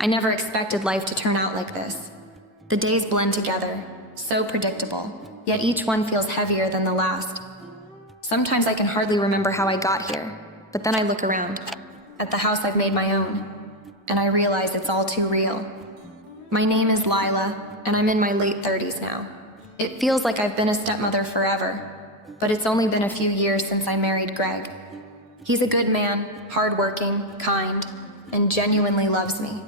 I never expected life to turn out like this. The days blend together, so predictable, yet each one feels heavier than the last. Sometimes I can hardly remember how I got here, but then I look around, at the house I've made my own, and I realize it's all too real. My name is Lila, and I'm in my late 30s now. It feels like I've been a stepmother forever, but it's only been a few years since I married Greg. He's a good man, hardworking, kind, and genuinely loves me.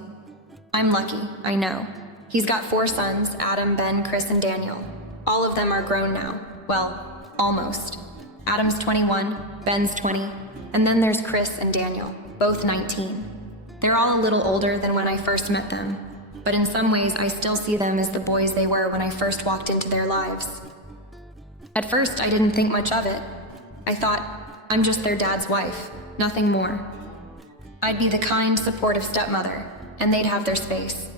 I'm lucky, I know. He's got 4 sons, Adam, Ben, Chris, and Daniel. All of them are grown now. Well, almost. Adam's 21, Ben's 20, and then there's Chris and Daniel, both 19. They're all a little older than when I first met them, but in some ways I still see them as the boys they were when I first walked into their lives. At first, I didn't think much of it. I thought, I'm just their dad's wife, nothing more. I'd be the kind, supportive stepmother, and they'd have their space.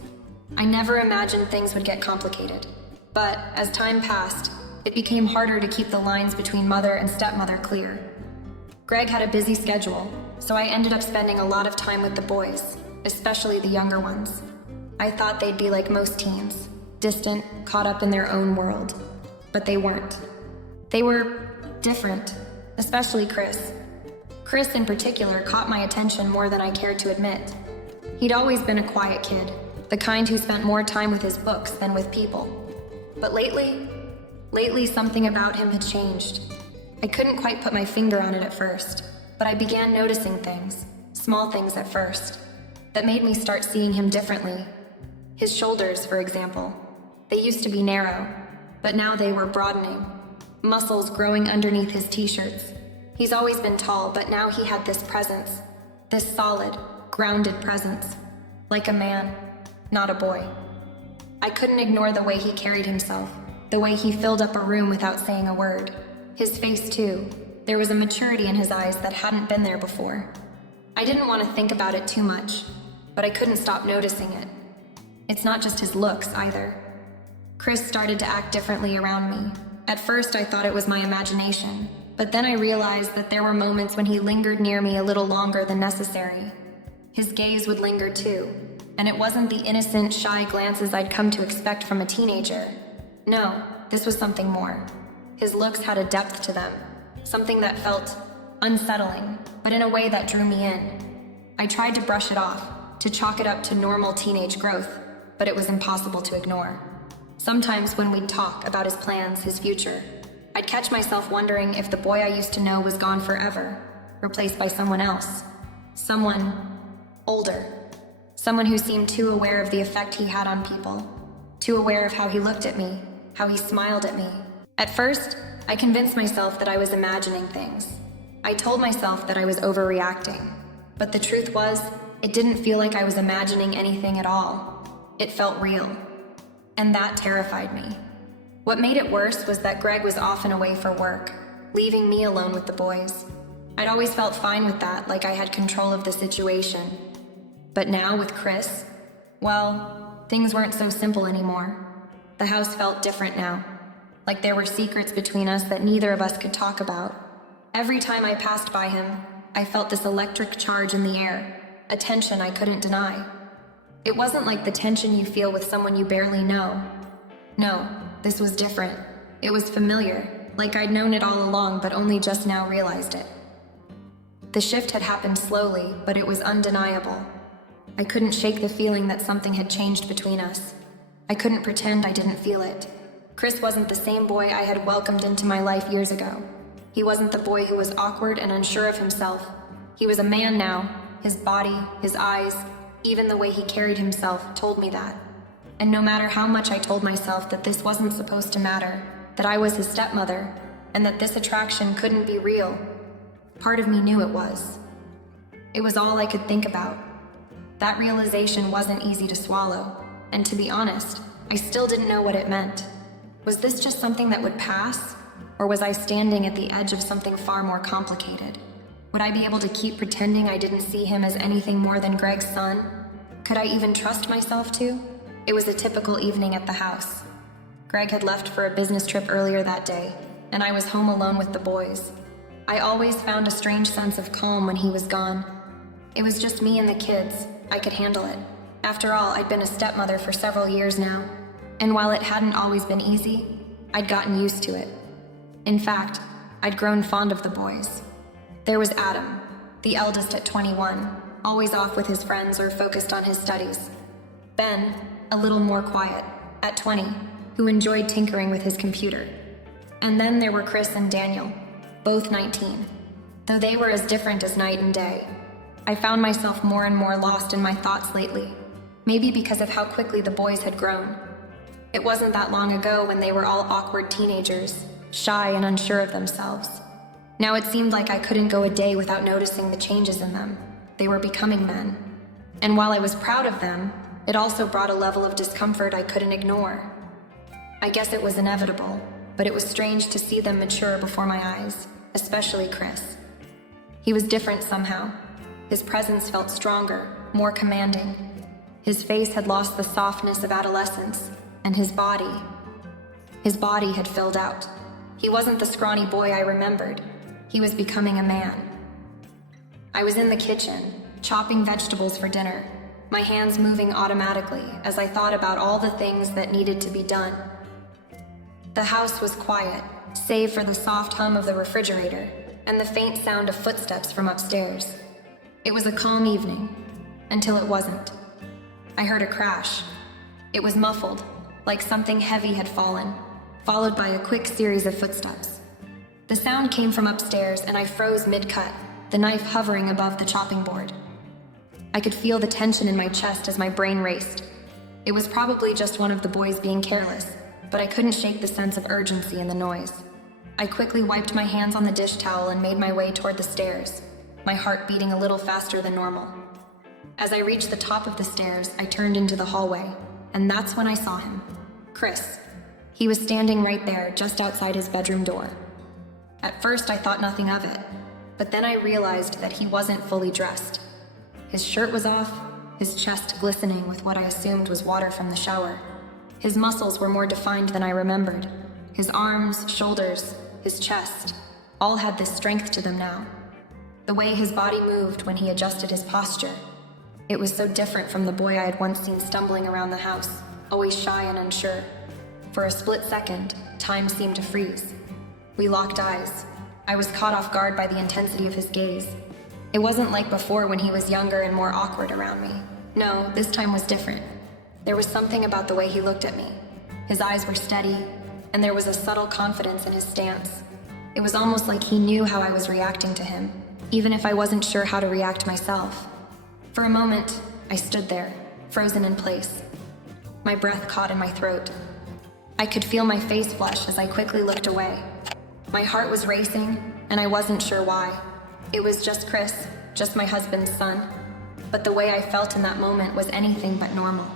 I never imagined things would get complicated, but as time passed, it became harder to keep the lines between mother and stepmother clear. Greg had a busy schedule, so I ended up spending a lot of time with the boys, especially the younger ones. I thought they'd be like most teens, distant, caught up in their own world, but they weren't. They were different, especially Chris. Chris in particular caught my attention more than I cared to admit. He'd always been a quiet kid, the kind who spent more time with his books than with people. But lately something about him had changed. I couldn't quite put my finger on it at first, but I began noticing things, small things at first, that made me start seeing him differently. His shoulders, for example. They used to be narrow, but now they were broadening, muscles growing underneath his t-shirts. He's always been tall, but now he had this presence, this solid, grounded presence, like a man, not a boy. I couldn't ignore the way he carried himself, the way he filled up a room without saying a word. His face, too. There was a maturity in his eyes that hadn't been there before. I didn't want to think about it too much, but I couldn't stop noticing it. It's not just his looks, either. Chris started to act differently around me. At first, I thought it was my imagination, but then I realized that there were moments when he lingered near me a little longer than necessary. His gaze would linger too, and it wasn't the innocent, shy glances I'd come to expect from a teenager. No, this was something more. His looks had a depth to them, something that felt unsettling, but in a way that drew me in. I tried to brush it off, to chalk it up to normal teenage growth, but it was impossible to ignore. Sometimes when we'd talk about his plans, his future, I'd catch myself wondering if the boy I used to know was gone forever, replaced by someone else. Someone older. Someone who seemed too aware of the effect he had on people, too aware of how he looked at me, how he smiled at me. At first, I convinced myself that I was imagining things. I told myself that I was overreacting, but the truth was, it didn't feel like I was imagining anything at all. It felt real, and that terrified me. What made it worse was that Greg was often away for work, leaving me alone with the boys. I'd always felt fine with that, like I had control of the situation. But now with Chris, well, things weren't so simple anymore. The house felt different now, like there were secrets between us that neither of us could talk about. Every time I passed by him, I felt this electric charge in the air, a tension I couldn't deny. It wasn't like the tension you feel with someone you barely know. No, this was different. It was familiar, like I'd known it all along but only just now realized it. The shift had happened slowly, but it was undeniable. I couldn't shake the feeling that something had changed between us. I couldn't pretend I didn't feel it. Chris wasn't the same boy I had welcomed into my life years ago. He wasn't the boy who was awkward and unsure of himself. He was a man now. His body, his eyes, even the way he carried himself told me that. And no matter how much I told myself that this wasn't supposed to matter, that I was his stepmother, and that this attraction couldn't be real, part of me knew it was. It was all I could think about. That realization wasn't easy to swallow, and to be honest, I still didn't know what it meant. Was this just something that would pass, or was I standing at the edge of something far more complicated? Would I be able to keep pretending I didn't see him as anything more than Greg's son? Could I even trust myself to? It was a typical evening at the house. Greg had left for a business trip earlier that day, and I was home alone with the boys. I always found a strange sense of calm when he was gone. It was just me and the kids. I could handle it. After all, I'd been a stepmother for several years now, and while it hadn't always been easy, I'd gotten used to it. In fact, I'd grown fond of the boys. There was Adam, the eldest at 21, always off with his friends or focused on his studies. Ben, a little more quiet, at 20, who enjoyed tinkering with his computer. And then there were Chris and Daniel, both 19. Though they were as different as night and day, I found myself more and more lost in my thoughts lately, maybe because of how quickly the boys had grown. It wasn't that long ago when they were all awkward teenagers, shy and unsure of themselves. Now it seemed like I couldn't go a day without noticing the changes in them. They were becoming men. And while I was proud of them, it also brought a level of discomfort I couldn't ignore. I guess it was inevitable, but it was strange to see them mature before my eyes, especially Chris. He was different somehow. His presence felt stronger, more commanding. His face had lost the softness of adolescence, and his body had filled out. He wasn't the scrawny boy I remembered. He was becoming a man. I was in the kitchen, chopping vegetables for dinner, my hands moving automatically as I thought about all the things that needed to be done. The house was quiet, save for the soft hum of the refrigerator and the faint sound of footsteps from upstairs. It was a calm evening, until it wasn't. I heard a crash. It was muffled, like something heavy had fallen, followed by a quick series of footsteps. The sound came from upstairs and I froze mid-cut, the knife hovering above the chopping board. I could feel the tension in my chest as my brain raced. It was probably just one of the boys being careless, but I couldn't shake the sense of urgency in the noise. I quickly wiped my hands on the dish towel and made my way toward the stairs, my heart beating a little faster than normal. As I reached the top of the stairs, I turned into the hallway, and that's when I saw him. Chris. He was standing right there, just outside his bedroom door. At first, I thought nothing of it, but then I realized that he wasn't fully dressed. His shirt was off, his chest glistening with what I assumed was water from the shower. His muscles were more defined than I remembered. His arms, shoulders, his chest, all had this strength to them now. The way his body moved when he adjusted his posture. It was so different from the boy I had once seen stumbling around the house, always shy and unsure. For a split second, time seemed to freeze. We locked eyes. I was caught off guard by the intensity of his gaze. It wasn't like before when he was younger and more awkward around me. No, this time was different. There was something about the way he looked at me. His eyes were steady, and there was a subtle confidence in his stance. It was almost like he knew how I was reacting to him, even if I wasn't sure how to react myself. For a moment, I stood there, frozen in place. My breath caught in my throat. I could feel my face flush as I quickly looked away. My heart was racing, and I wasn't sure why. It was just Chris, just my husband's son. But the way I felt in that moment was anything but normal.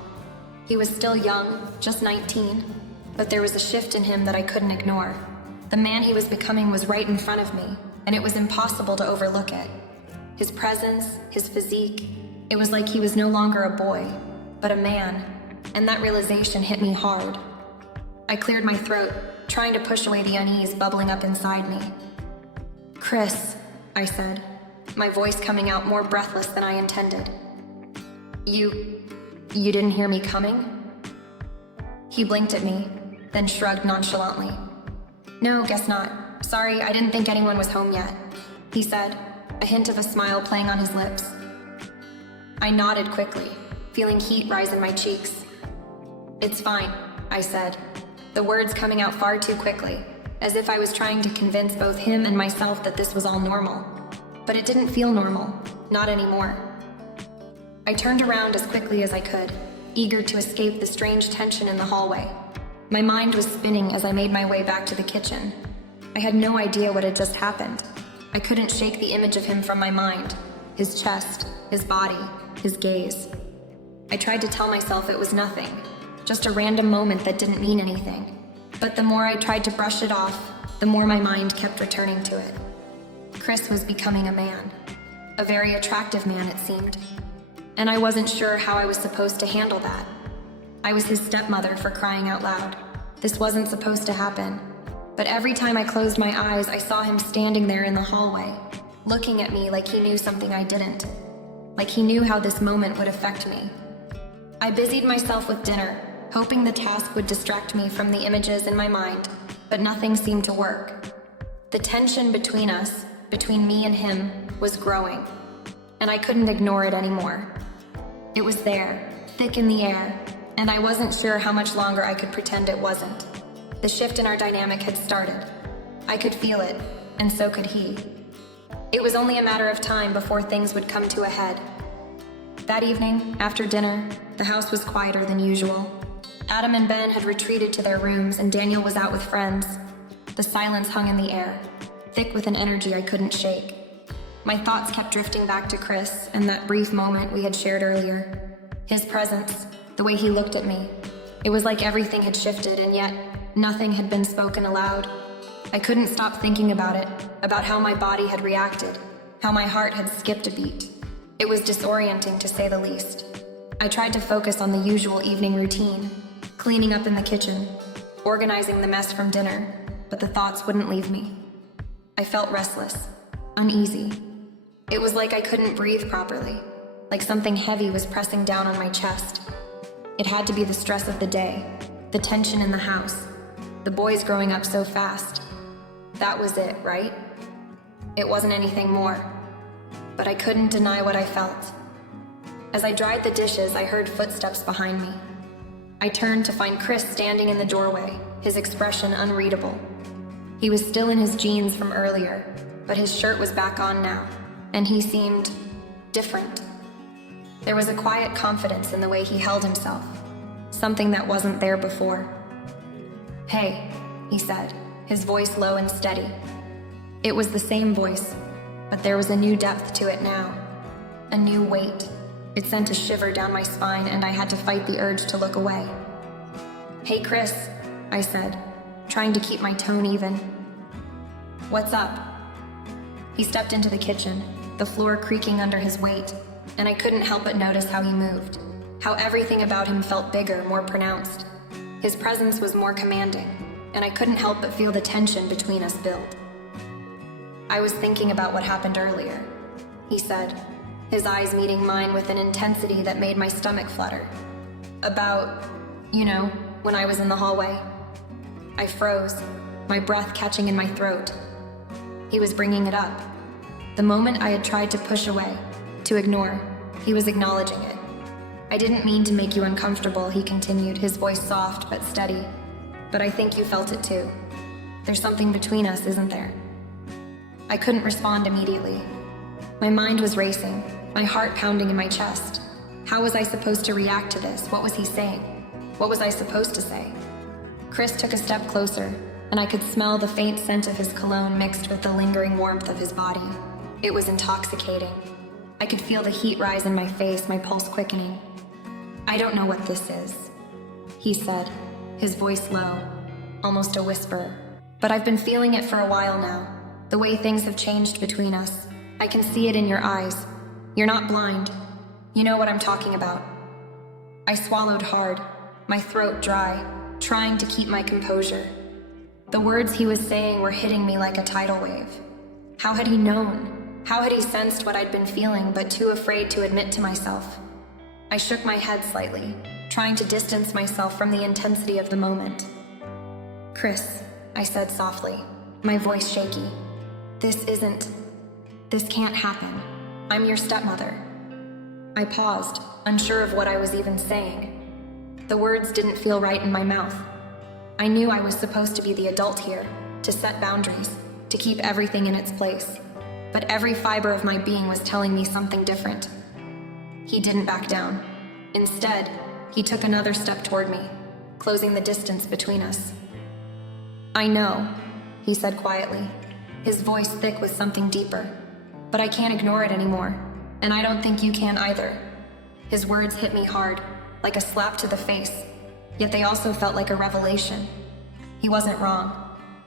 He was still young, just 19, but there was a shift in him that I couldn't ignore. The man he was becoming was right in front of me, and it was impossible to overlook it. His presence, his physique, it was like he was no longer a boy, but a man, and that realization hit me hard. I cleared my throat, trying to push away the unease bubbling up inside me. "Chris," I said, my voice coming out more breathless than I intended. You didn't hear me coming?" He blinked at me, then shrugged nonchalantly. "No, guess not. Sorry, I didn't think anyone was home yet," he said, a hint of a smile playing on his lips. I nodded quickly, feeling heat rise in my cheeks. "It's fine," I said, the words coming out far too quickly, as if I was trying to convince both him and myself that this was all normal. But it didn't feel normal, not anymore. I turned around as quickly as I could, eager to escape the strange tension in the hallway. My mind was spinning as I made my way back to the kitchen. I had no idea what had just happened. I couldn't shake the image of him from my mind, his chest, his body, his gaze. I tried to tell myself it was nothing, just a random moment that didn't mean anything. But the more I tried to brush it off, the more my mind kept returning to it. Chris was becoming a man. A very attractive man, it seemed. And I wasn't sure how I was supposed to handle that. I was his stepmother, for crying out loud. This wasn't supposed to happen. But every time I closed my eyes, I saw him standing there in the hallway, looking at me like he knew something I didn't. Like he knew how this moment would affect me. I busied myself with dinner, hoping the task would distract me from the images in my mind, but nothing seemed to work. The tension between us, between me and him, was growing, and I couldn't ignore it anymore. It was there, thick in the air, and I wasn't sure how much longer I could pretend it wasn't. The shift in our dynamic had started. I could feel it, and so could he. It was only a matter of time before things would come to a head. That evening, after dinner, the house was quieter than usual. Adam and Ben had retreated to their rooms, and Daniel was out with friends. The silence hung in the air, thick with an energy I couldn't shake. My thoughts kept drifting back to Chris and that brief moment we had shared earlier. His presence, the way he looked at me. It was like everything had shifted, and yet nothing had been spoken aloud. I couldn't stop thinking about it, about how my body had reacted, how my heart had skipped a beat. It was disorienting, to say the least. I tried to focus on the usual evening routine, cleaning up in the kitchen, organizing the mess from dinner, but the thoughts wouldn't leave me. I felt restless, uneasy. It was like I couldn't breathe properly, like something heavy was pressing down on my chest. It had to be the stress of the day, the tension in the house, the boys growing up so fast. That was it, right? It wasn't anything more, but I couldn't deny what I felt. As I dried the dishes, I heard footsteps behind me. I turned to find Chris standing in the doorway, his expression unreadable. He was still in his jeans from earlier, but his shirt was back on now, and he seemed different. There was a quiet confidence in the way he held himself, something that wasn't there before. "Hey," he said, his voice low and steady. It was the same voice, but there was a new depth to it now, a new weight. It sent a shiver down my spine, and I had to fight the urge to look away. "Hey, Chris," I said, trying to keep my tone even. "What's up?" He stepped into the kitchen, the floor creaking under his weight, and I couldn't help but notice how he moved, how everything about him felt bigger, more pronounced. His presence was more commanding, and I couldn't help but feel the tension between us build. "I was thinking about what happened earlier," he said, his eyes meeting mine with an intensity that made my stomach flutter. "About, when I was in the hallway." I froze, my breath catching in my throat. He was bringing it up. The moment I had tried to push away, to ignore, he was acknowledging it. "I didn't mean to make you uncomfortable," he continued, his voice soft but steady. "But I think you felt it too. There's something between us, isn't there?" I couldn't respond immediately. My mind was racing, my heart pounding in my chest. How was I supposed to react to this? What was he saying? What was I supposed to say? Chris took a step closer, and I could smell the faint scent of his cologne mixed with the lingering warmth of his body. It was intoxicating. I could feel the heat rise in my face, my pulse quickening. "I don't know what this is," he said, his voice low, almost a whisper. "But I've been feeling it for a while now, the way things have changed between us. I can see it in your eyes. You're not blind. You know what I'm talking about." I swallowed hard, my throat dry, trying to keep my composure. The words he was saying were hitting me like a tidal wave. How had he known? How had he sensed what I'd been feeling, but too afraid to admit to myself? I shook my head slightly, trying to distance myself from the intensity of the moment. "Chris," I said softly, my voice shaky. This can't happen. I'm your stepmother." I paused, unsure of what I was even saying. The words didn't feel right in my mouth. I knew I was supposed to be the adult here, to set boundaries, to keep everything in its place. But every fiber of my being was telling me something different. He didn't back down. Instead, he took another step toward me, closing the distance between us. "I know," he said quietly, his voice thick with something deeper. "But I can't ignore it anymore, and I don't think you can either." His words hit me hard, like a slap to the face, yet they also felt like a revelation. He wasn't wrong.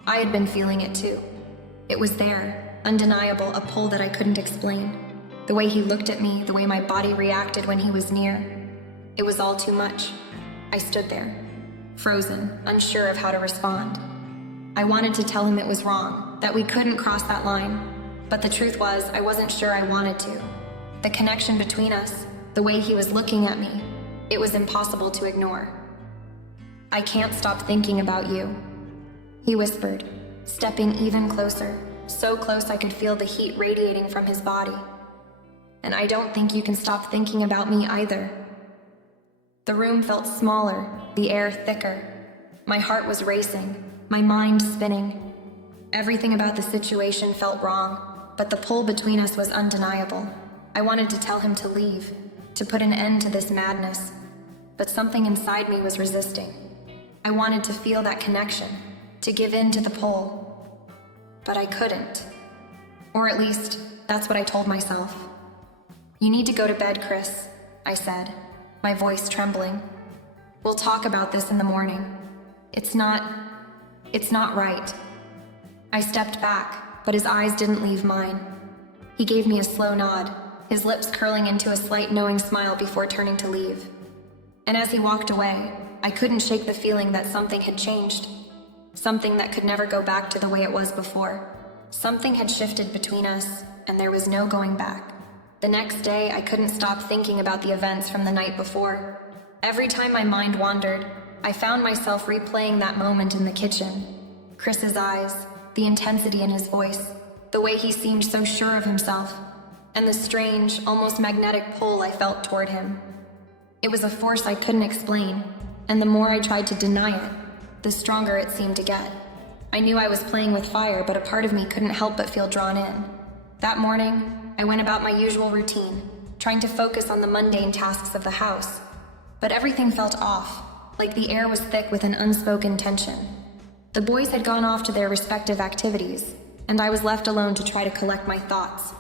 I had been feeling it too. It was there, undeniable, a pull that I couldn't explain. The way he looked at me, the way my body reacted when he was near. It was all too much. I stood there, frozen, unsure of how to respond. I wanted to tell him it was wrong, that we couldn't cross that line, but the truth was I wasn't sure I wanted to. The connection between us, the way he was looking at me, It was impossible to ignore. "I can't stop thinking about you," he whispered, stepping even closer, so close I could feel the heat radiating from his body. "And I don't think you can stop thinking about me either." The room felt smaller, the air thicker. My heart was racing, my mind spinning. Everything about the situation felt wrong, but the pull between us was undeniable. I wanted to tell him to leave, to put an end to this madness, but something inside me was resisting. I wanted to feel that connection, to give in to the pull, but I couldn't. Or at least, that's what I told myself. "You need to go to bed, Chris," I said, my voice trembling. "We'll talk about this in the morning. It's not right." I stepped back, but his eyes didn't leave mine. He gave me a slow nod, his lips curling into a slight knowing smile before turning to leave. And as he walked away, I couldn't shake the feeling that something had changed. Something that could never go back to the way it was before. Something had shifted between us, and there was no going back. The next day, I couldn't stop thinking about the events from the night before. Every time my mind wandered, I found myself replaying that moment in the kitchen. Chris's eyes, the intensity in his voice, the way he seemed so sure of himself, and the strange, almost magnetic pull I felt toward him. It was a force I couldn't explain, and the more I tried to deny it, the stronger it seemed to get. I knew I was playing with fire, but a part of me couldn't help but feel drawn in. That morning, I went about my usual routine, trying to focus on the mundane tasks of the house. But everything felt off, like the air was thick with an unspoken tension. The boys had gone off to their respective activities, and I was left alone to try to collect my thoughts.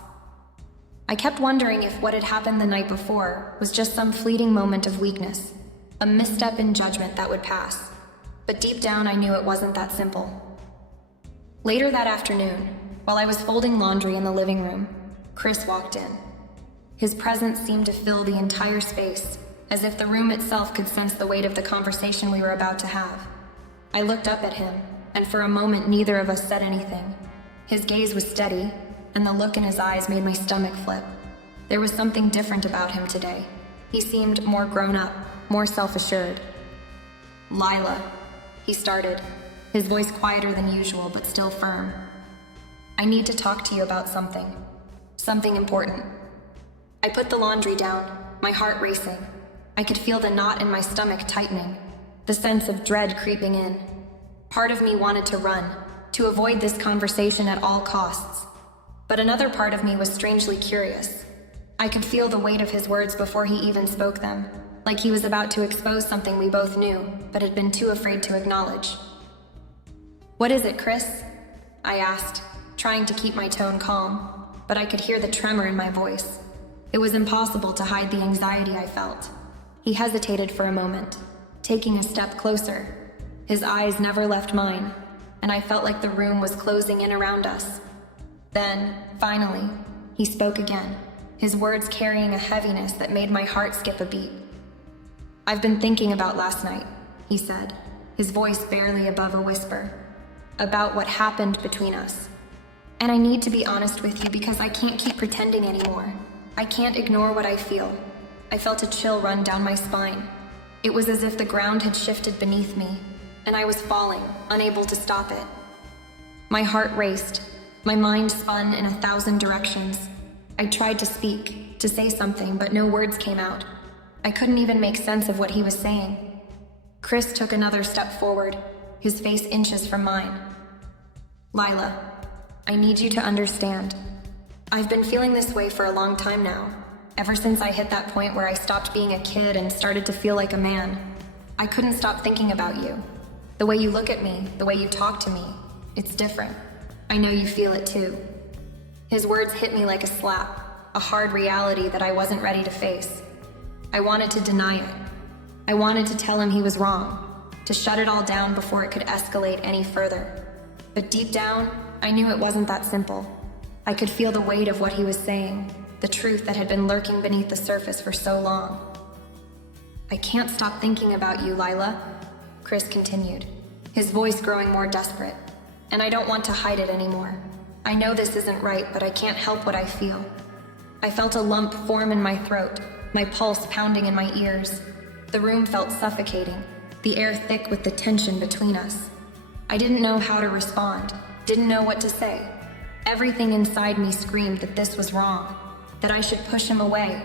I kept wondering if what had happened the night before was just some fleeting moment of weakness, a misstep in judgment that would pass. But deep down, I knew it wasn't that simple. Later that afternoon, while I was folding laundry in the living room, Chris walked in. His presence seemed to fill the entire space, as if the room itself could sense the weight of the conversation we were about to have. I looked up at him, and for a moment neither of us said anything. His gaze was steady, and the look in his eyes made my stomach flip. There was something different about him today. He seemed more grown up, more self-assured. "Lila," he started, his voice quieter than usual but still firm. "I need to talk to you about something. Something important." I put the laundry down, my heart racing. I could feel the knot in my stomach tightening, the sense of dread creeping in. Part of me wanted to run, to avoid this conversation at all costs. But another part of me was strangely curious. I could feel the weight of his words before he even spoke them, like he was about to expose something we both knew, but had been too afraid to acknowledge. "What is it, Chris?" I asked, trying to keep my tone calm, but I could hear the tremor in my voice. It was impossible to hide the anxiety I felt. He hesitated for a moment, taking a step closer. His eyes never left mine, and I felt like the room was closing in around us. Then, finally, he spoke again, his words carrying a heaviness that made my heart skip a beat. "I've been thinking about last night," he said, his voice barely above a whisper, "about what happened between us. And I need to be honest with you because I can't keep pretending anymore. I can't ignore what I feel." I felt a chill run down my spine. It was as if the ground had shifted beneath me, and I was falling, unable to stop it. My heart raced. My mind spun in 1,000 directions. I tried to speak, to say something, but no words came out. I couldn't even make sense of what he was saying. Chris took another step forward, his face inches from mine. "Lila, I need you to understand. I've been feeling this way for a long time now, ever since I hit that point where I stopped being a kid and started to feel like a man. I couldn't stop thinking about you. The way you look at me, the way you talk to me, it's different. I know you feel it too." His words hit me like a slap, a hard reality that I wasn't ready to face. I wanted to deny it. I wanted to tell him he was wrong, to shut it all down before it could escalate any further. But deep down, I knew it wasn't that simple. I could feel the weight of what he was saying, the truth that had been lurking beneath the surface for so long. "I can't stop thinking about you, Lila," Chris continued, his voice growing more desperate. "And I don't want to hide it anymore. I know this isn't right, but I can't help what I feel." I felt a lump form in my throat, my pulse pounding in my ears. The room felt suffocating, the air thick with the tension between us. I didn't know how to respond, didn't know what to say. Everything inside me screamed that this was wrong, that I should push him away,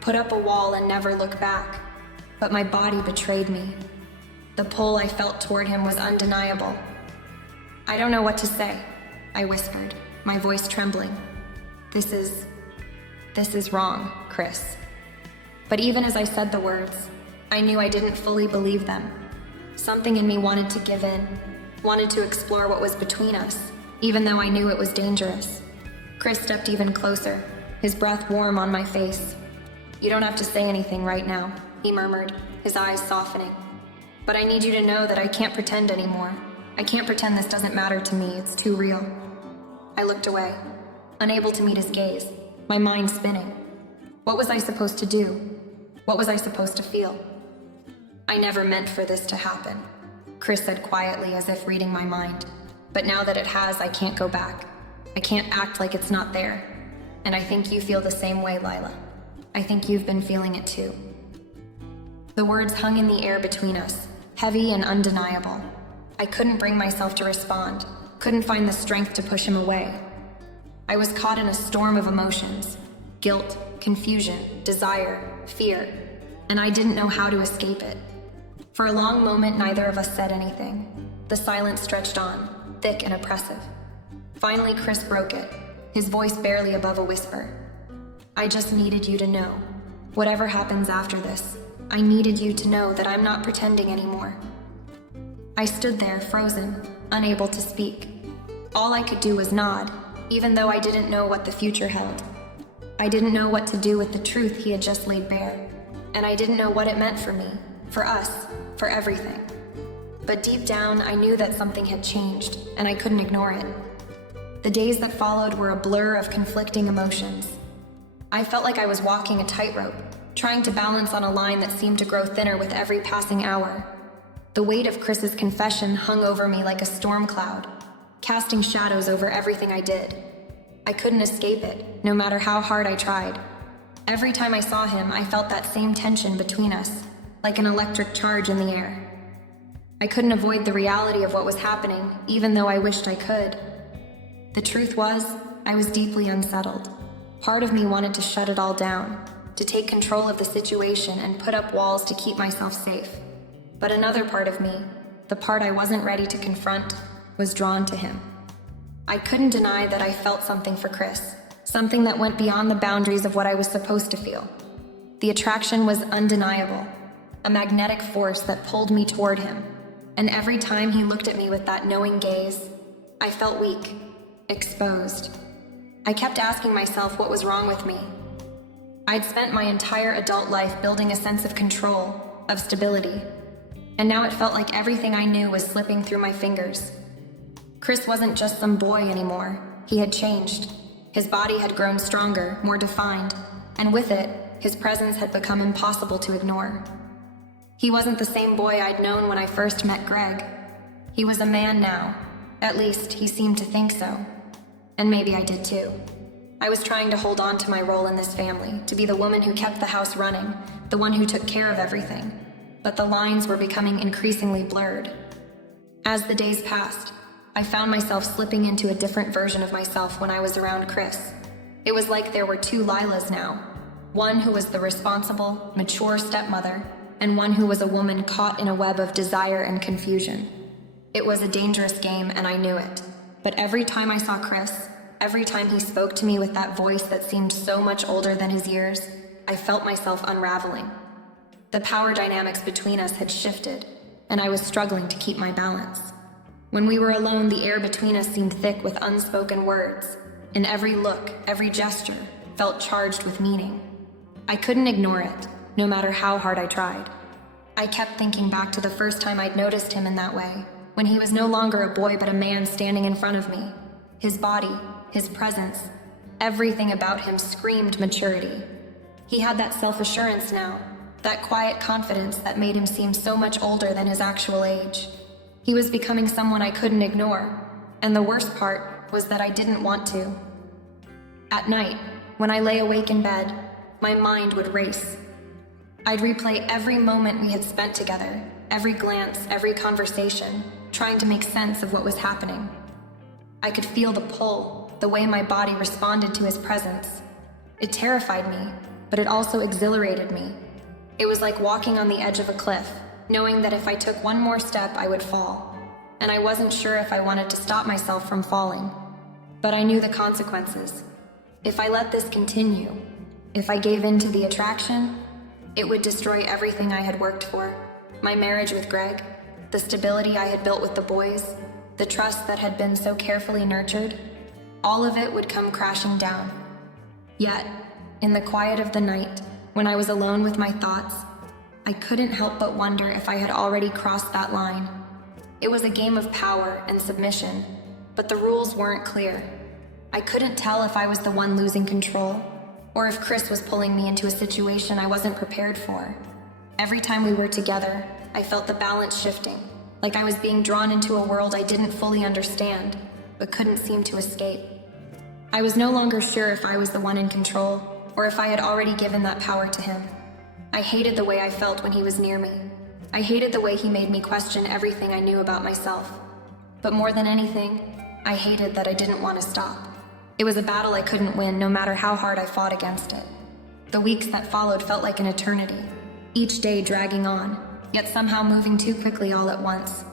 put up a wall and never look back. But my body betrayed me. The pull I felt toward him was undeniable. "I don't know what to say," I whispered, my voice trembling. This is wrong, Chris." But even as I said the words, I knew I didn't fully believe them. Something in me wanted to give in, wanted to explore what was between us, even though I knew it was dangerous. Chris stepped even closer, his breath warm on my face. "You don't have to say anything right now," he murmured, his eyes softening. "But I need you to know that I can't pretend anymore. I can't pretend this doesn't matter to me, it's too real." I looked away, unable to meet his gaze, my mind spinning. What was I supposed to do? What was I supposed to feel? "I never meant for this to happen," Chris said quietly as if reading my mind. "But now that it has, I can't go back. I can't act like it's not there. And I think you feel the same way, Lila. I think you've been feeling it too." The words hung in the air between us, heavy and undeniable. I couldn't bring myself to respond, couldn't find the strength to push him away. I was caught in a storm of emotions: guilt, confusion, desire, fear, and I didn't know how to escape it. For a long moment, neither of us said anything. The silence stretched on, thick and oppressive. Finally, Chris broke it, his voice barely above a whisper. "I just needed you to know. Whatever happens after this, I needed you to know that I'm not pretending anymore." I stood there, frozen, unable to speak. All I could do was nod, even though I didn't know what the future held. I didn't know what to do with the truth he had just laid bare, and I didn't know what it meant for me, for us, for everything. But deep down, I knew that something had changed, and I couldn't ignore it. The days that followed were a blur of conflicting emotions. I felt like I was walking a tightrope, trying to balance on a line that seemed to grow thinner with every passing hour. The weight of Chris's confession hung over me like a storm cloud, casting shadows over everything I did. I couldn't escape it, no matter how hard I tried. Every time I saw him, I felt that same tension between us, like an electric charge in the air. I couldn't avoid the reality of what was happening, even though I wished I could. The truth was, I was deeply unsettled. Part of me wanted to shut it all down, to take control of the situation and put up walls to keep myself safe. But another part of me, the part I wasn't ready to confront, was drawn to him. I couldn't deny that I felt something for Chris, something that went beyond the boundaries of what I was supposed to feel. The attraction was undeniable, a magnetic force that pulled me toward him, and every time he looked at me with that knowing gaze, I felt weak, exposed. I kept asking myself what was wrong with me. I'd spent my entire adult life building a sense of control, of stability, and now it felt like everything I knew was slipping through my fingers. Chris wasn't just some boy anymore. He had changed. His body had grown stronger, more defined, and with it, his presence had become impossible to ignore. He wasn't the same boy I'd known when I first met Greg. He was a man now. At least, he seemed to think so. And maybe I did too. I was trying to hold on to my role in this family, to be the woman who kept the house running, the one who took care of everything. But the lines were becoming increasingly blurred. As the days passed, I found myself slipping into a different version of myself when I was around Chris. It was like there were two Lilas now. One who was the responsible, mature stepmother, and one who was a woman caught in a web of desire and confusion. It was a dangerous game, and I knew it. But every time I saw Chris, every time he spoke to me with that voice that seemed so much older than his years, I felt myself unraveling. The power dynamics between us had shifted, and I was struggling to keep my balance. When we were alone, the air between us seemed thick with unspoken words, and every look, every gesture, felt charged with meaning. I couldn't ignore it, no matter how hard I tried. I kept thinking back to the first time I'd noticed him in that way, when he was no longer a boy but a man standing in front of me. His body, his presence, everything about him screamed maturity. He had that self-assurance now, that quiet confidence that made him seem so much older than his actual age. He was becoming someone I couldn't ignore, and the worst part was that I didn't want to. At night, when I lay awake in bed, my mind would race. I'd replay every moment we had spent together, every glance, every conversation, trying to make sense of what was happening. I could feel the pull, the way my body responded to his presence. It terrified me, but it also exhilarated me. It was like walking on the edge of a cliff, knowing that if I took one more step, I would fall. And I wasn't sure if I wanted to stop myself from falling. But I knew the consequences. If I let this continue, if I gave in to the attraction, it would destroy everything I had worked for. My marriage with Greg, the stability I had built with the boys, the trust that had been so carefully nurtured, all of it would come crashing down. Yet, in the quiet of the night, when I was alone with my thoughts, I couldn't help but wonder if I had already crossed that line. It was a game of power and submission, but the rules weren't clear. I couldn't tell if I was the one losing control, or if Chris was pulling me into a situation I wasn't prepared for. Every time we were together, I felt the balance shifting, like I was being drawn into a world I didn't fully understand, but couldn't seem to escape. I was no longer sure if I was the one in control, or if I had already given that power to him. I hated the way I felt when he was near me. I hated the way he made me question everything I knew about myself. But more than anything, I hated that I didn't want to stop. It was a battle I couldn't win, no matter how hard I fought against it. The weeks that followed felt like an eternity, each day dragging on, yet somehow moving too quickly all at once.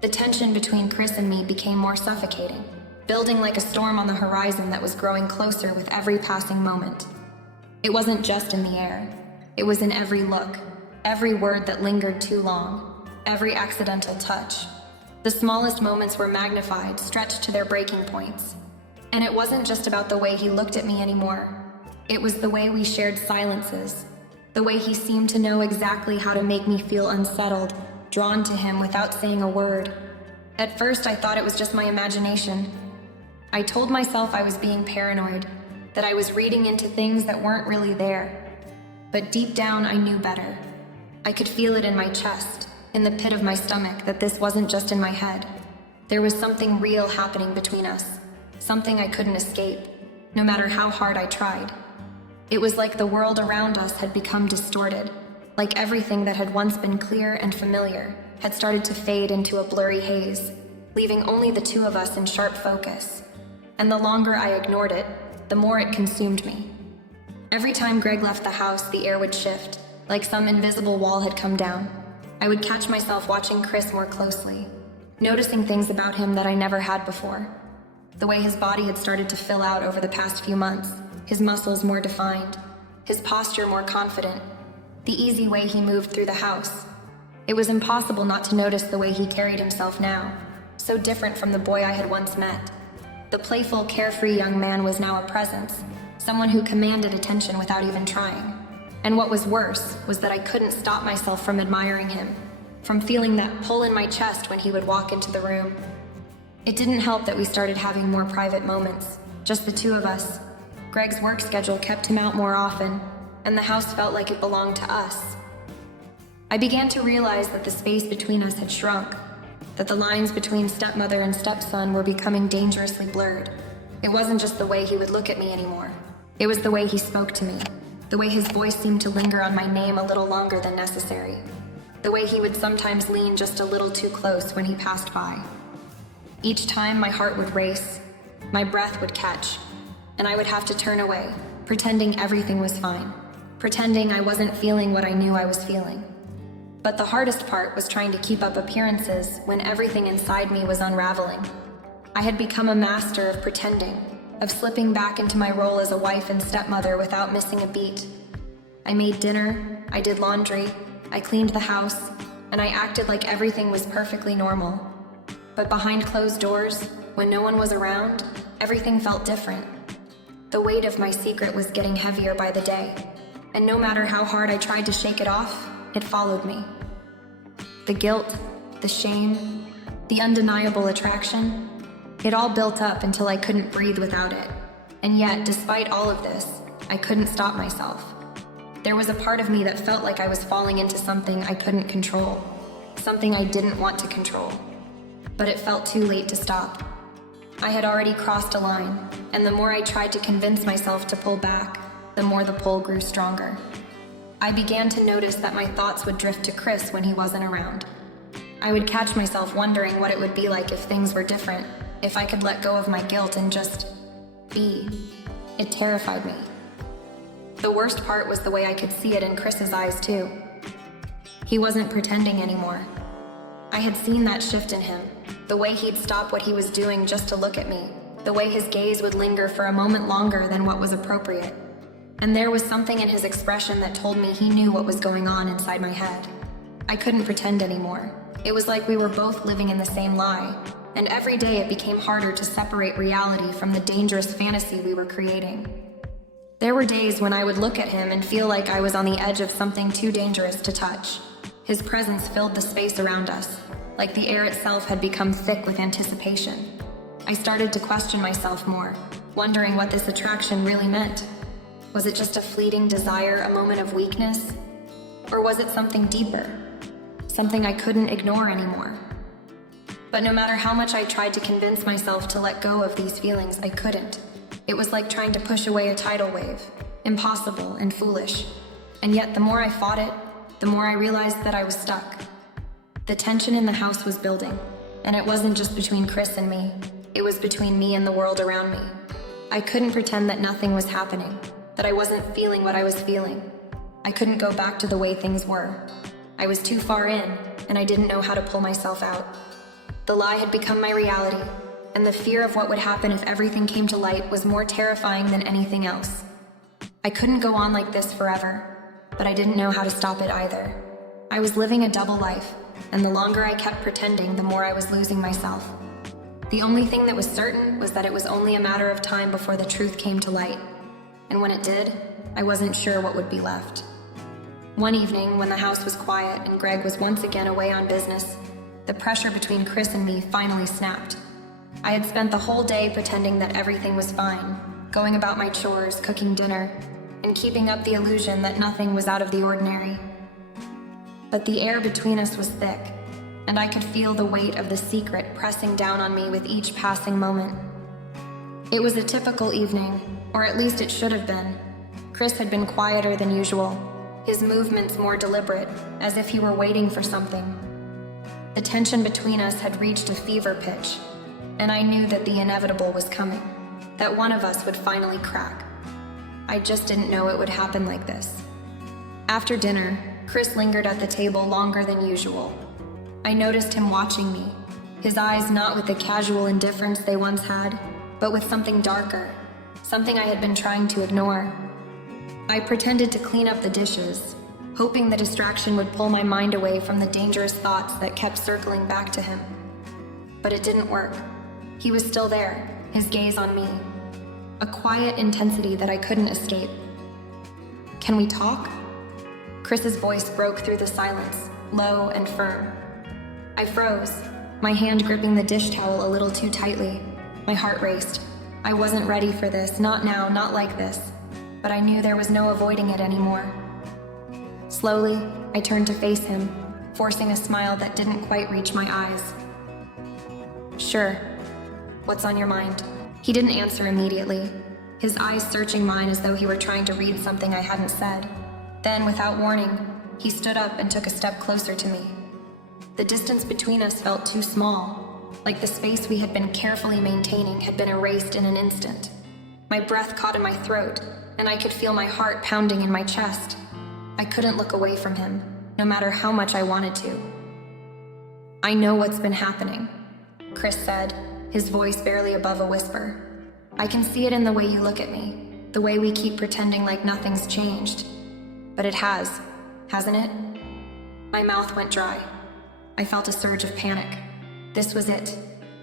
The tension between Chris and me became more suffocating, building like a storm on the horizon that was growing closer with every passing moment. It wasn't just in the air. It was in every look, every word that lingered too long, every accidental touch. The smallest moments were magnified, stretched to their breaking points. And it wasn't just about the way he looked at me anymore. It was the way we shared silences, the way he seemed to know exactly how to make me feel unsettled, drawn to him without saying a word. At first, I thought it was just my imagination. I told myself I was being paranoid, that I was reading into things that weren't really there. But deep down, I knew better. I could feel it in my chest, in the pit of my stomach, that this wasn't just in my head. There was something real happening between us, something I couldn't escape, no matter how hard I tried. It was like the world around us had become distorted, like everything that had once been clear and familiar had started to fade into a blurry haze, leaving only the two of us in sharp focus. And the longer I ignored it, the more it consumed me. Every time Greg left the house, the air would shift, like some invisible wall had come down. I would catch myself watching Chris more closely, noticing things about him that I never had before. The way his body had started to fill out over the past few months, his muscles more defined, his posture more confident, the easy way he moved through the house. It was impossible not to notice the way he carried himself now, so different from the boy I had once met. The playful, carefree young man was now a presence, someone who commanded attention without even trying. And what was worse was that I couldn't stop myself from admiring him, from feeling that pull in my chest when he would walk into the room. It didn't help that we started having more private moments, just the two of us. Greg's work schedule kept him out more often, and the house felt like it belonged to us. I began to realize that the space between us had shrunk, that the lines between stepmother and stepson were becoming dangerously blurred. It wasn't just the way he would look at me anymore. It was the way he spoke to me, the way his voice seemed to linger on my name a little longer than necessary, the way he would sometimes lean just a little too close when he passed by. Each time my heart would race, my breath would catch, and I would have to turn away, pretending everything was fine, pretending I wasn't feeling what I knew I was feeling. But the hardest part was trying to keep up appearances when everything inside me was unraveling. I had become a master of pretending, of slipping back into my role as a wife and stepmother without missing a beat. I made dinner, I did laundry, I cleaned the house, and I acted like everything was perfectly normal. But behind closed doors, when no one was around, everything felt different. The weight of my secret was getting heavier by the day, and no matter how hard I tried to shake it off, it followed me. The guilt, the shame, the undeniable attraction, it all built up until I couldn't breathe without it. And yet, despite all of this, I couldn't stop myself. There was a part of me that felt like I was falling into something I couldn't control, something I didn't want to control. But it felt too late to stop. I had already crossed a line, and the more I tried to convince myself to pull back, the more the pull grew stronger. I began to notice that my thoughts would drift to Chris when he wasn't around. I would catch myself wondering what it would be like if things were different, if I could let go of my guilt and just be. It terrified me. The worst part was the way I could see it in Chris's eyes too. He wasn't pretending anymore. I had seen that shift in him, the way he'd stop what he was doing just to look at me, the way his gaze would linger for a moment longer than what was appropriate. And there was something in his expression that told me he knew what was going on inside my head. I couldn't pretend anymore. It was like we were both living in the same lie, and every day it became harder to separate reality from the dangerous fantasy we were creating. There were days when I would look at him and feel like I was on the edge of something too dangerous to touch. His presence filled the space around us, like the air itself had become thick with anticipation. I started to question myself more, wondering what this attraction really meant. Was it just a fleeting desire, a moment of weakness? Or was it something deeper? Something I couldn't ignore anymore? But no matter how much I tried to convince myself to let go of these feelings, I couldn't. It was like trying to push away a tidal wave, impossible and foolish. And yet the more I fought it, the more I realized that I was stuck. The tension in the house was building, and it wasn't just between Chris and me. It was between me and the world around me. I couldn't pretend that nothing was happening, that I wasn't feeling what I was feeling. I couldn't go back to the way things were. I was too far in, and I didn't know how to pull myself out. The lie had become my reality, and the fear of what would happen if everything came to light was more terrifying than anything else. I couldn't go on like this forever, but I didn't know how to stop it either. I was living a double life, and the longer I kept pretending, the more I was losing myself. The only thing that was certain was that it was only a matter of time before the truth came to light. And when it did, I wasn't sure what would be left. One evening, when the house was quiet and Greg was once again away on business, the pressure between Chris and me finally snapped. I had spent the whole day pretending that everything was fine, going about my chores, cooking dinner, and keeping up the illusion that nothing was out of the ordinary. But the air between us was thick, and I could feel the weight of the secret pressing down on me with each passing moment. It was a typical evening, or at least it should have been. Chris had been quieter than usual, his movements more deliberate, as if he were waiting for something. The tension between us had reached a fever pitch, and I knew that the inevitable was coming, that one of us would finally crack. I just didn't know it would happen like this. After dinner, Chris lingered at the table longer than usual. I noticed him watching me, his eyes not with the casual indifference they once had, but with something darker, something I had been trying to ignore. I pretended to clean up the dishes, hoping the distraction would pull my mind away from the dangerous thoughts that kept circling back to him. But it didn't work. He was still there, his gaze on me, a quiet intensity that I couldn't escape. "Can we talk?" Chris's voice broke through the silence, low and firm. I froze, my hand gripping the dish towel a little too tightly. My heart raced. I wasn't ready for this, not now, not like this. But I knew there was no avoiding it anymore. Slowly, I turned to face him, forcing a smile that didn't quite reach my eyes. "Sure. What's on your mind?" He didn't answer immediately, his eyes searching mine as though he were trying to read something I hadn't said. Then, without warning, he stood up and took a step closer to me. The distance between us felt too small, like the space we had been carefully maintaining had been erased in an instant. My breath caught in my throat, and I could feel my heart pounding in my chest. I couldn't look away from him, no matter how much I wanted to. "I know what's been happening," Chris said, his voice barely above a whisper. "I can see it in the way you look at me, the way we keep pretending like nothing's changed. But it has, hasn't it?" My mouth went dry. I felt a surge of panic. This was it,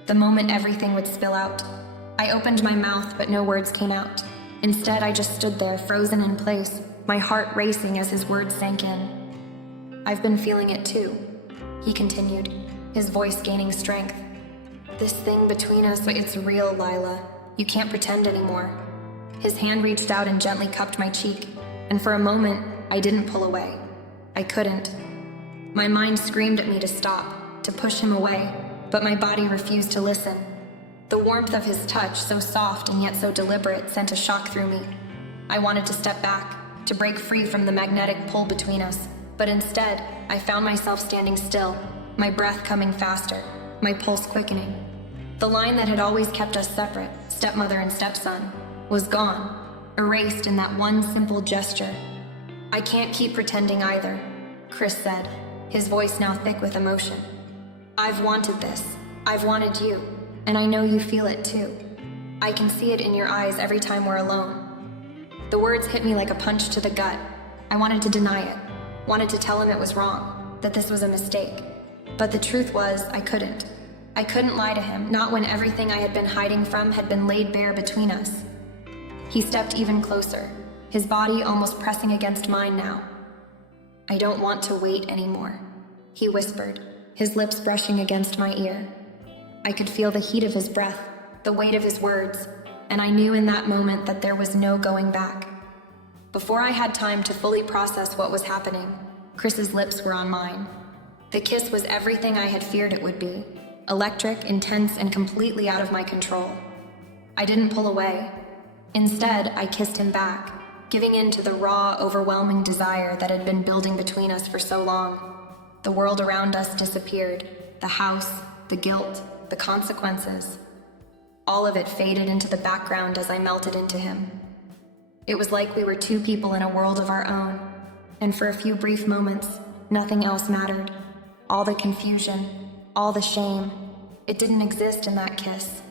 the moment everything would spill out. I opened my mouth, but no words came out. Instead, I just stood there, frozen in place, my heart racing as his words sank in. "I've been feeling it too," he continued, his voice gaining strength. "This thing between us, it's real, Lila. You can't pretend anymore." His hand reached out and gently cupped my cheek, and for a moment, I didn't pull away. I couldn't. My mind screamed at me to stop, to push him away, but my body refused to listen. The warmth of his touch, so soft and yet so deliberate, sent a shock through me. I wanted to step back, to break free from the magnetic pull between us, but instead, I found myself standing still, my breath coming faster, my pulse quickening. The line that had always kept us separate, stepmother and stepson, was gone, erased in that one simple gesture. "I can't keep pretending either," Chris said, his voice now thick with emotion. "I've wanted this. I've wanted you, and I know you feel it too. I can see it in your eyes every time we're alone." The words hit me like a punch to the gut. I wanted to deny it, wanted to tell him it was wrong, that this was a mistake. But the truth was, I couldn't. I couldn't lie to him, not when everything I had been hiding from had been laid bare between us. He stepped even closer, his body almost pressing against mine now. "I don't want to wait anymore," he whispered, his lips brushing against my ear. I could feel the heat of his breath, the weight of his words, and I knew in that moment that there was no going back. Before I had time to fully process what was happening, Chris's lips were on mine. The kiss was everything I had feared it would be, electric, intense, and completely out of my control. I didn't pull away. Instead, I kissed him back, giving in to the raw, overwhelming desire that had been building between us for so long. The world around us disappeared, the house, the guilt, the consequences. All of it faded into the background as I melted into him. It was like we were two people in a world of our own, and for a few brief moments, nothing else mattered. All the confusion, all the shame, it didn't exist in that kiss.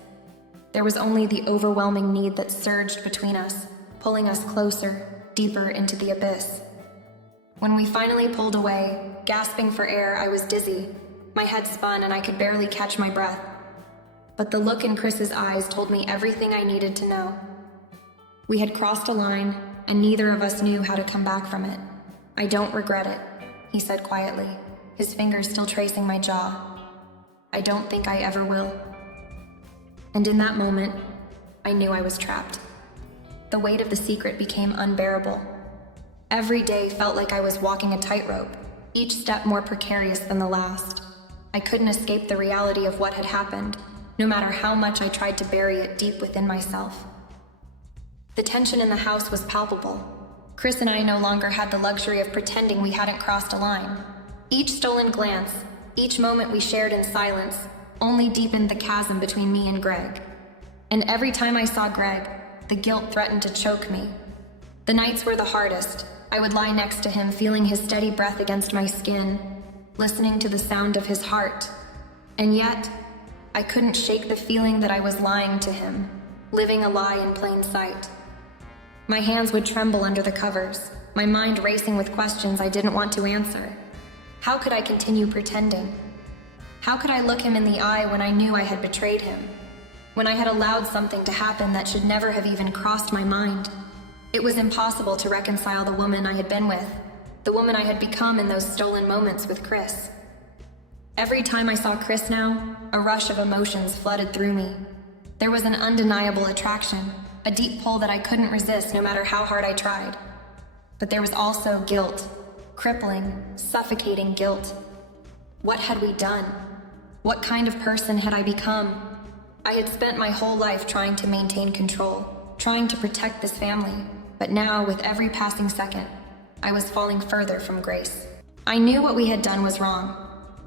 There was only the overwhelming need that surged between us, pulling us closer, deeper into the abyss. When we finally pulled away, gasping for air, I was dizzy. My head spun and I could barely catch my breath. But the look in Chris's eyes told me everything I needed to know. We had crossed a line, and neither of us knew how to come back from it. "I don't regret it," he said quietly, his fingers still tracing my jaw. "I don't think I ever will." And in that moment, I knew I was trapped. The weight of the secret became unbearable. Every day felt like I was walking a tightrope, each step more precarious than the last. I couldn't escape the reality of what had happened, no matter how much I tried to bury it deep within myself. The tension in the house was palpable. Chris and I no longer had the luxury of pretending we hadn't crossed a line. Each stolen glance, each moment we shared in silence, only deepened the chasm between me and Greg. And every time I saw Greg, the guilt threatened to choke me. The nights were the hardest. I would lie next to him, feeling his steady breath against my skin, listening to the sound of his heart. And yet, I couldn't shake the feeling that I was lying to him, living a lie in plain sight. My hands would tremble under the covers, my mind racing with questions I didn't want to answer. How could I continue pretending? How could I look him in the eye when I knew I had betrayed him? When I had allowed something to happen that should never have even crossed my mind? It was impossible to reconcile the woman I had been with, the woman I had become in those stolen moments with Chris. Every time I saw Chris now, a rush of emotions flooded through me. There was an undeniable attraction, a deep pull that I couldn't resist no matter how hard I tried. But there was also guilt, crippling, suffocating guilt. What had we done? What kind of person had I become? I had spent my whole life trying to maintain control, trying to protect this family, but now, with every passing second, I was falling further from grace. I knew what we had done was wrong,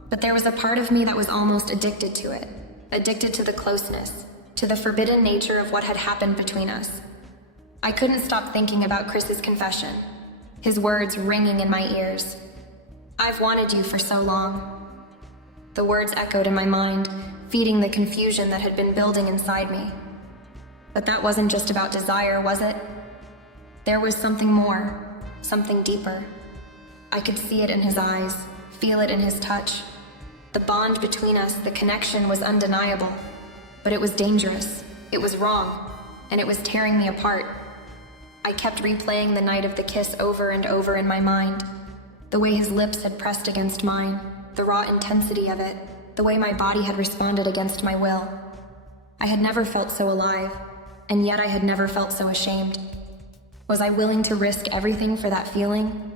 but there was a part of me that was almost addicted to it, addicted to the closeness, to the forbidden nature of what had happened between us. I couldn't stop thinking about Chris's confession, his words ringing in my ears. "I've wanted you for so long." The words echoed in my mind, feeding the confusion that had been building inside me. But that wasn't just about desire, was it? There was something more, something deeper. I could see it in his eyes, feel it in his touch. The bond between us, the connection was undeniable. But it was dangerous, it was wrong, and it was tearing me apart. I kept replaying the night of the kiss over and over in my mind. The way his lips had pressed against mine, the raw intensity of it, the way my body had responded against my will. I had never felt so alive, and yet I had never felt so ashamed. Was I willing to risk everything for that feeling?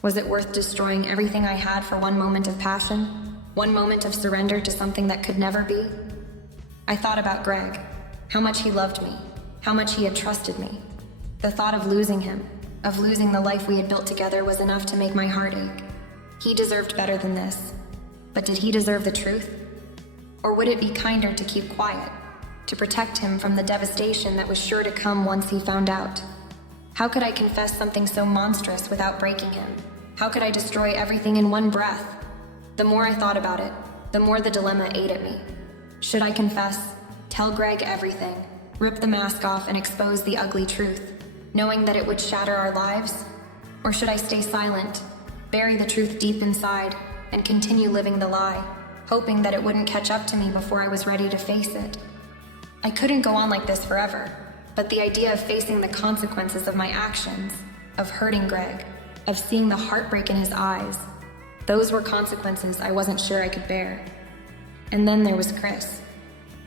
Was it worth destroying everything I had for one moment of passion? One moment of surrender to something that could never be? I thought about Greg, how much he loved me, how much he had trusted me. The thought of losing him, of losing the life we had built together was enough to make my heart ache. He deserved better than this. But did he deserve the truth? Or would it be kinder to keep quiet, to protect him from the devastation that was sure to come once he found out? How could I confess something so monstrous without breaking him? How could I destroy everything in one breath? The more I thought about it, the more the dilemma ate at me. Should I confess, tell Greg everything, rip the mask off and expose the ugly truth, knowing that it would shatter our lives? Or should I stay silent, bury the truth deep inside, and continue living the lie, hoping that it wouldn't catch up to me before I was ready to face it? I couldn't go on like this forever, but the idea of facing the consequences of my actions, of hurting Greg, of seeing the heartbreak in his eyes, those were consequences I wasn't sure I could bear. And then there was Chris.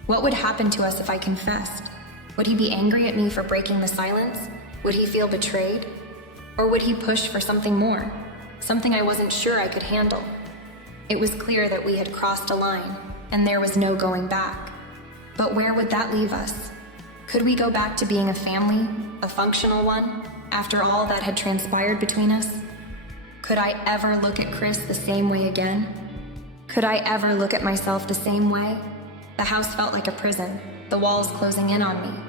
What would happen to us if I confessed? Would he be angry at me for breaking the silence? Would he feel betrayed? Or would he push for something more? Something I wasn't sure I could handle? It was clear that we had crossed a line, and there was no going back. But where would that leave us? Could we go back to being a family, a functional one, after all that had transpired between us? Could I ever look at Chris the same way again? Could I ever look at myself the same way? The house felt like a prison, the walls closing in on me.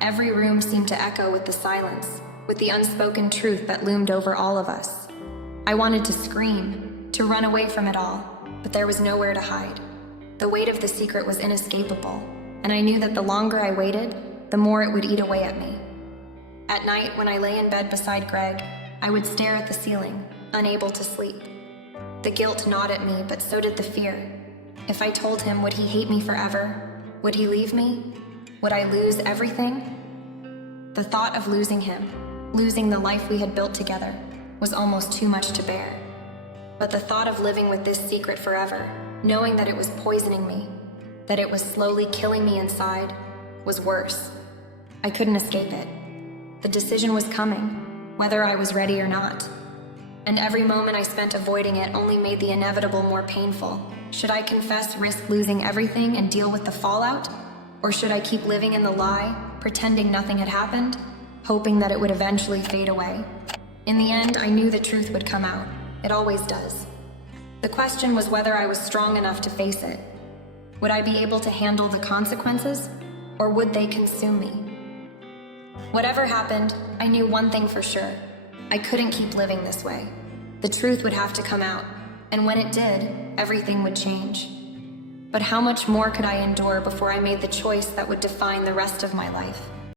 Every room seemed to echo with the silence, with the unspoken truth that loomed over all of us. I wanted to scream, to run away from it all, but there was nowhere to hide. The weight of the secret was inescapable, and I knew that the longer I waited, the more it would eat away at me. At night, when I lay in bed beside Greg, I would stare at the ceiling, unable to sleep. The guilt gnawed at me, but so did the fear. If I told him, would he hate me forever? Would he leave me? Would I lose everything? The thought of losing him, losing the life we had built together, was almost too much to bear. But the thought of living with this secret forever, knowing that it was poisoning me, that it was slowly killing me inside, was worse. I couldn't escape it. The decision was coming, whether I was ready or not. And every moment I spent avoiding it only made the inevitable more painful. Should I confess, risk losing everything, and deal with the fallout? Or should I keep living in the lie, pretending nothing had happened, hoping that it would eventually fade away? In the end, I knew the truth would come out. It always does. The question was whether I was strong enough to face it. Would I be able to handle the consequences, or would they consume me? Whatever happened, I knew one thing for sure. I couldn't keep living this way. The truth would have to come out, and when it did, everything would change. But how much more could I endure before I made the choice that would define the rest of my life?